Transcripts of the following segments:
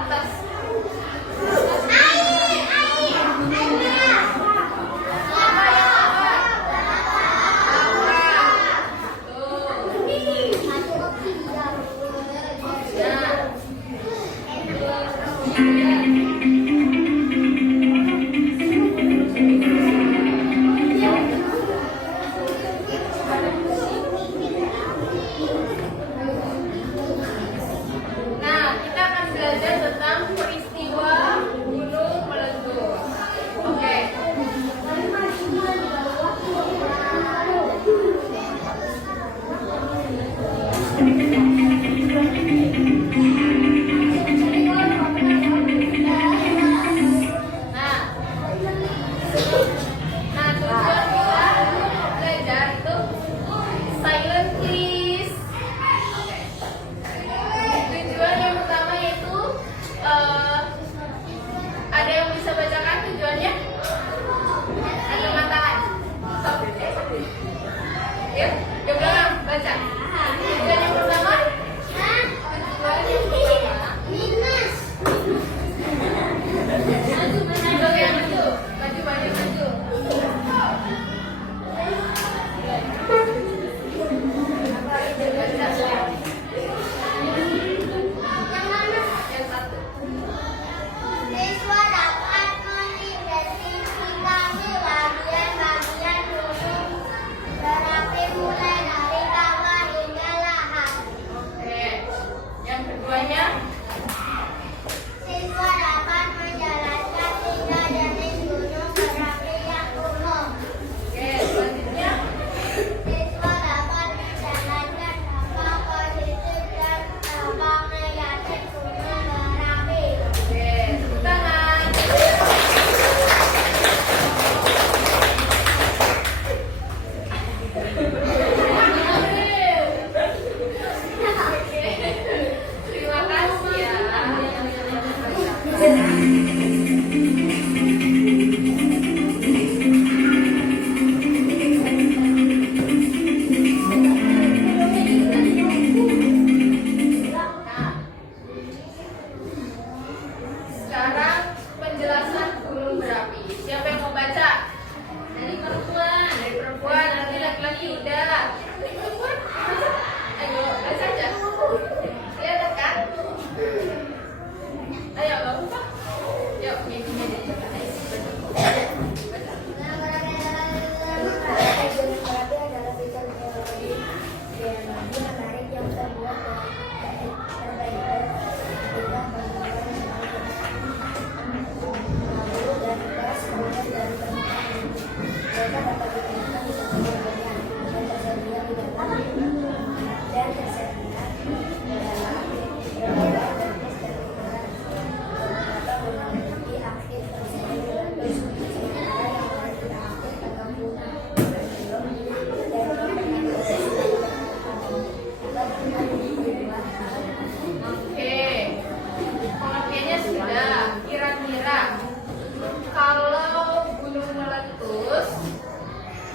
atas.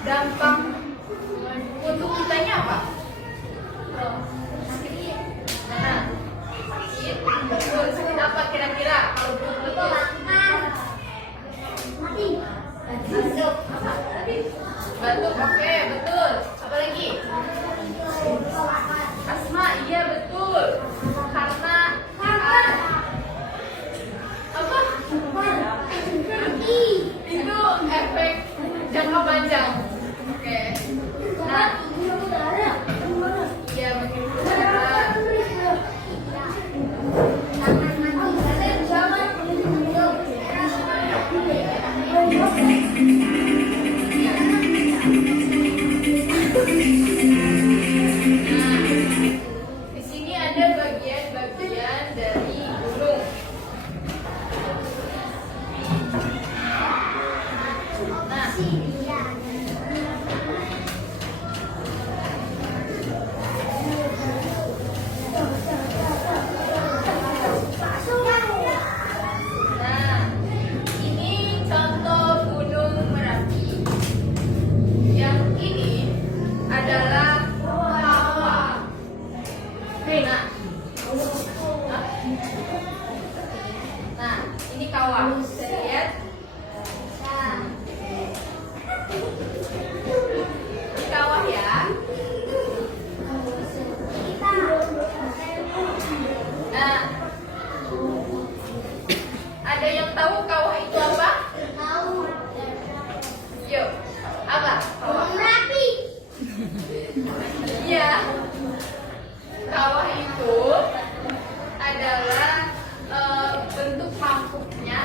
Dampak untuk kitanya apa? Nah, betul. Sakit apa kira-kira kalau belum meletus? Batuk, oke, betul. Apa lagi? Asma, iya betul. Karena apa? Itu efek jangka panjang. Oke. Nah, iya makin udara. Di sini ada bagian-bagian dari gunung. Nah, ini contoh Gunung Merapi. Yang ini adalah kawah. Nah, kawah. Bisa lihat? Di kawah ya. Nah, ada yang tahu kawah itu apa? Tahu. Yuk, apa? Kawah. Merapi. Iya. Kawah itu adalah bentuk mangkuknya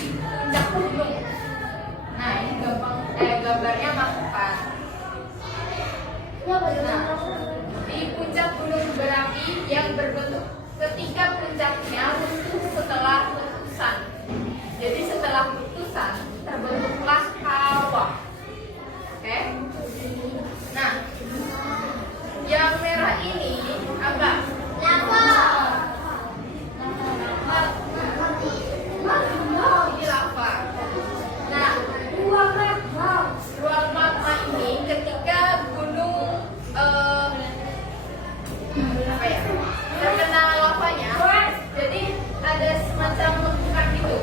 di puncak gunung. Nah, ini gambarnya mangkukan. Nah, di puncak gunung berapi yang berbentuk ketika puncaknya runtuh setelah letusan. Jadi setelah letusan terbentuklah kawah. Oke? Nah, yang merah ini apa? Lava. Ini lava. Nah, ruang magma ini ketika gunung apa ya, terkena lavanya, jadi ada semacam lekukan gitu.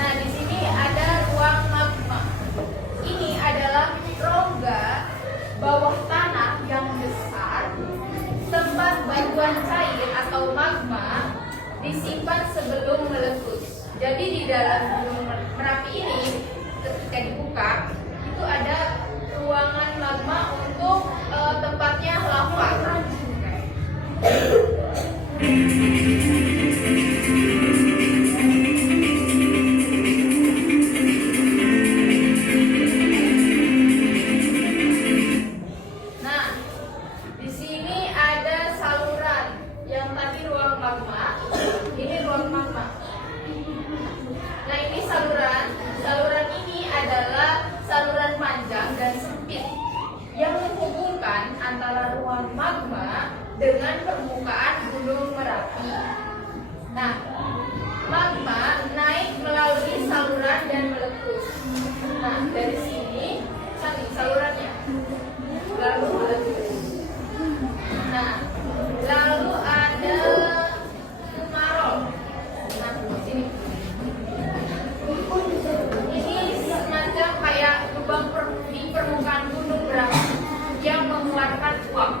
Nah, di sini ada ruang magma. Ini adalah rongga bawah tanah yang besar, tempat batuan cair atau magma disimpan sebelum meletus. Jadi di dalam gunung Merapi ini ketika dibuka itu ada ruangan magma untuk tempatnya lava. Nah, di sini ada saluran yang tadi ruang magma. Ini ruang magma. Nah, ini saluran. Saluran ini adalah saluran panjang dan sempit yang menghubungkan antara ruang magma dengan permukaan gunung Merapi. Nah, magma naik melalui saluran dan meletus. Nah, dari sini salurannya lalu meletus. Nah, lalu ada Marol. Nah, di sini. Ini semacam kayak lubang di permukaan gunung berapi yang mengeluarkan uap.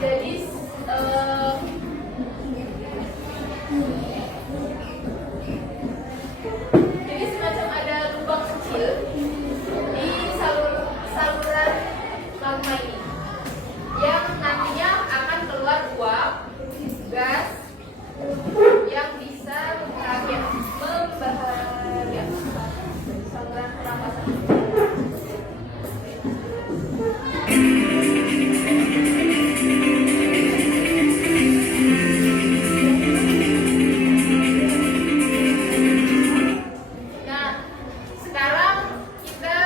Jadi semacam ada lubang kecil di saluran magma ini yang nantinya akan keluar uap, gas yang bisa membahayakan saluran pernapasan. Nah, sekarang kita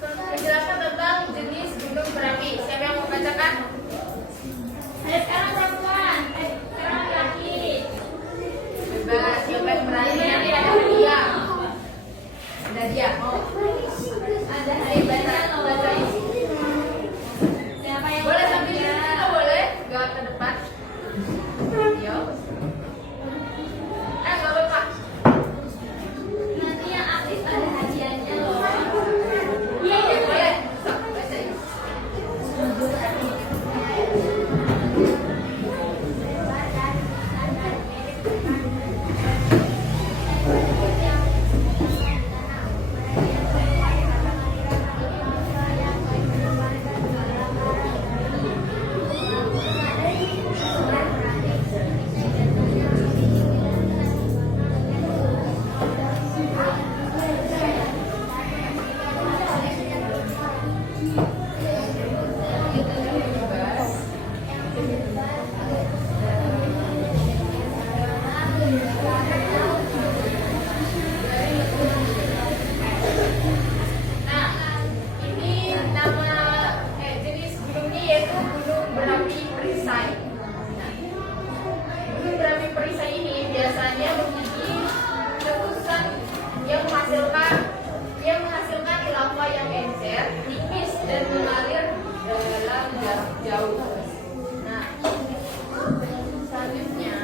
menjelaskan tentang jenis gunung berapi. Siapa yang mau bacakan? Ayo sekarang perempuan, sekarang laki. Bebas, siapa yang berani? Ada dia. Ada dia. Mau? Ada hari bacain. Siapa yang Boleh sambil duduk juga boleh, gak ke depan. Yo. Gak apa-apa. nanti yang aktif ada hadiahnya loh. Iya, boleh. So, bacain. Nah, ini nama jenis gunungnya yaitu Gunung Berapi Perisai. Nah, Gunung Berapi Perisai ini biasanya memiliki letusan yang menghasilkan lava yang encer, tipis dan mengalir dalam jarak jauh. Nah, selanjutnya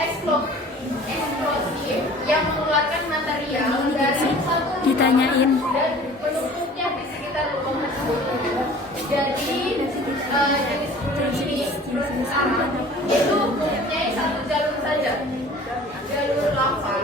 eksplosif yang mengeluarkan material dari satu Ditanyain. dan menumpuknya di sekitar lubang tersebut. Jadi jenis gunung ini pertama itu mempunyai satu jalur saja, jalur lava.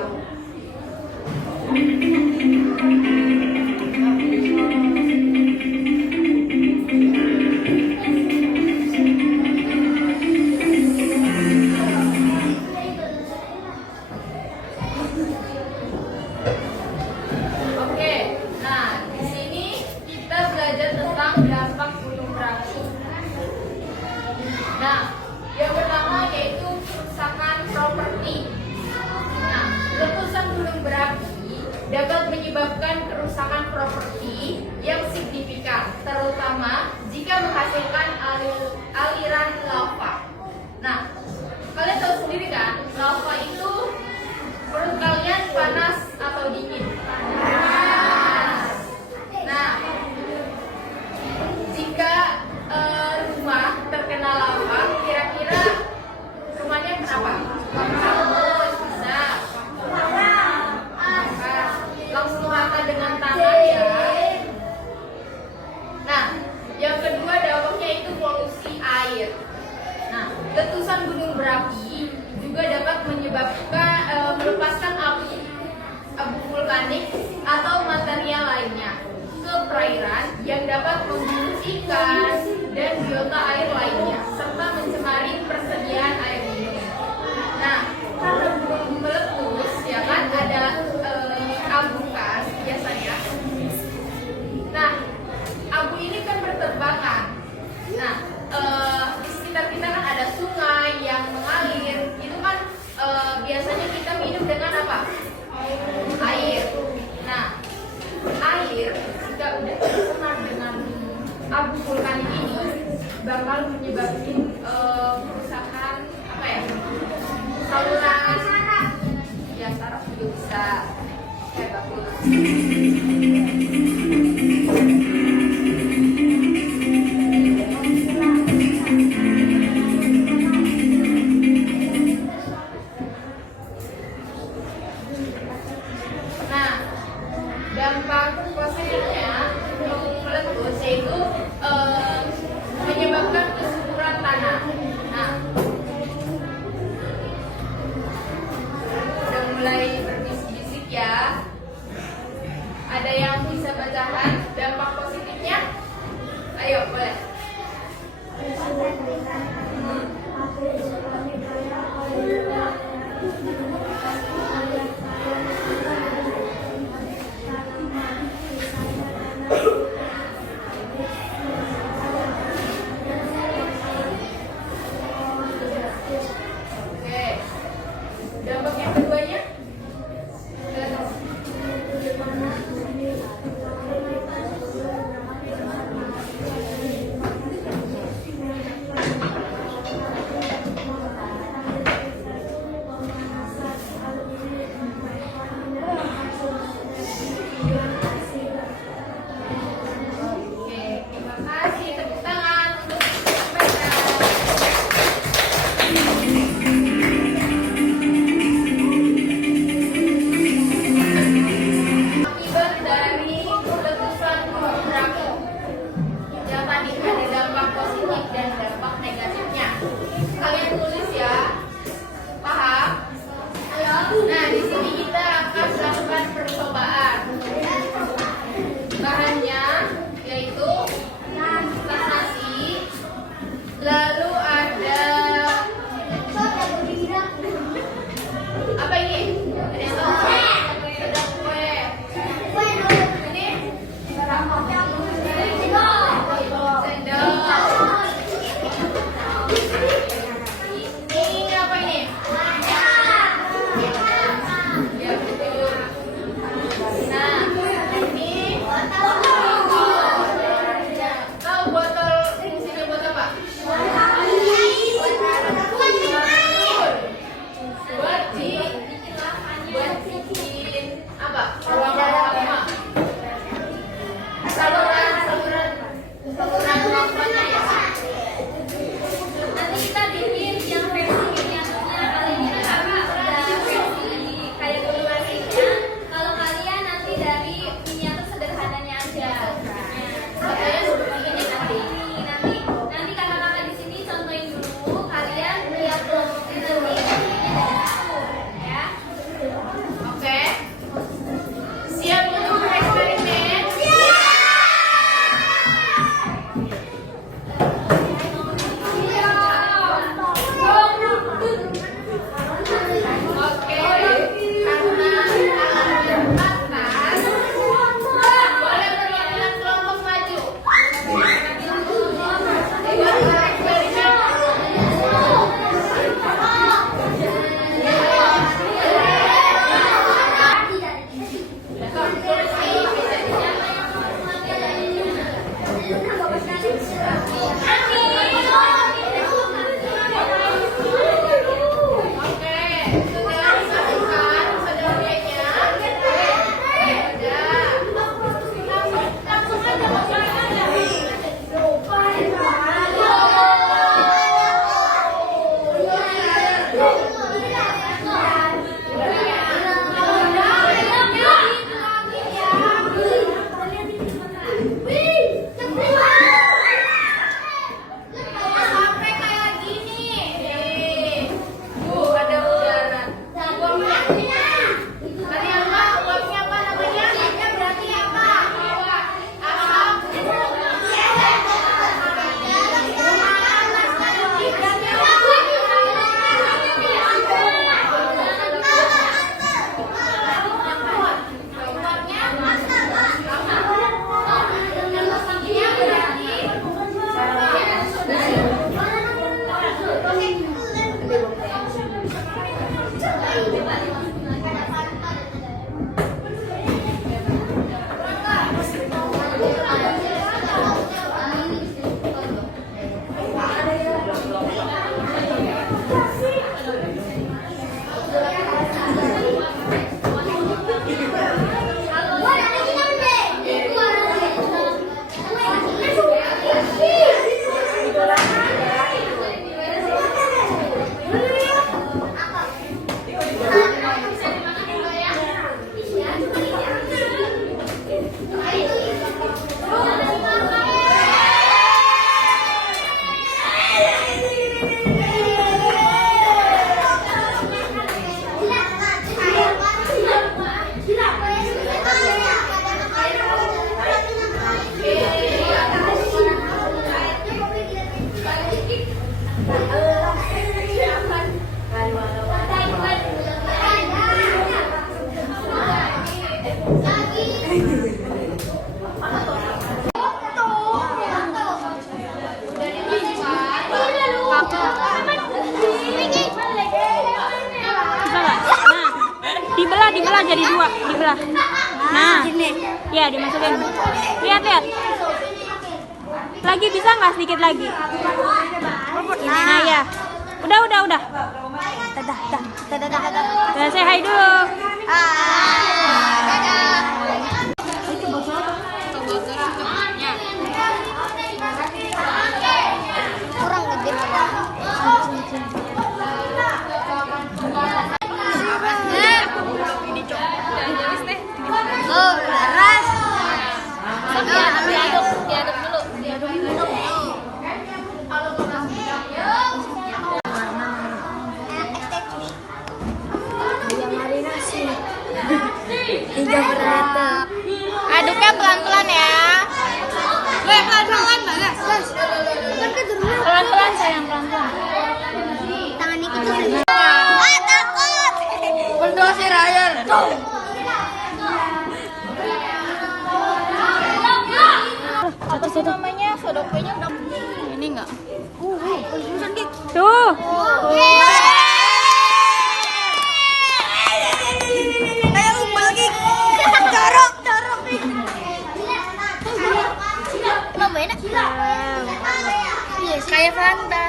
Oke, nah di sini kita belajar tentang dampak gunung berapi. Nah, yang pertama yaitu kerusakan properti. Nah, letusan gunung berapi dapat menyebabkan kerusakan properti yang signifikan, terutama jika menghasilkan aliran lava. Nah, kalian tahu sendiri kan, lava itu menurut kalian panas atau dingin? Panas. Nah, jika rumah terkena lava, kira-kira rumahnya kenapa? Hangus, bisa. Langsung rata dengan tanah ya. Nah, yang kedua dampaknya itu polusi air. Nah, letusan gunung berapi juga dapat menyebabkan melepaskan abu vulkanik atau material lainnya ke perairan yang dapat membunuh ikan dan biota air lainnya serta mencemari persediaan air minum. Nah, karena gunung meletus ya kan ada abu kan biasanya. Nah, abu ini kan berterbangan. Nah, di sekitar kita kan ada sungai yang mengalir. Itu kan biasanya kita minum dengan apa? Air. Nah, air jika udah tercemar dengan abu vulkanik ini bakal menyebabkan kerusakan apa ya? Saluran ya saraf juga bisa. Kayak bagus. Nah, dampak positifnya gunung meletus yaitu menyebabkan kesuburan tanah. Nah, udah mulai berbisik-bisik ya. jadi 2 dibelah. Nah, ya dimasukin. Lihat. Lagi bisa nggak sedikit lagi? Nah ya, udah. Udah say hi dulu. Kurang gede. Oh, keras. Diaduk dulu. Aduknya pelan-pelan ya. Pelan-pelan mana? Pelan-pelan sayang, pelan-pelan. Tangan ini kita. Takut. Pendosi Ryan. Apa sih namanya? Sodokenya udah ini enggak? Tuh. Kayak Fanta.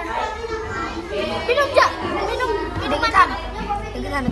Minum, Jak. Minum. Deketan. Deketan.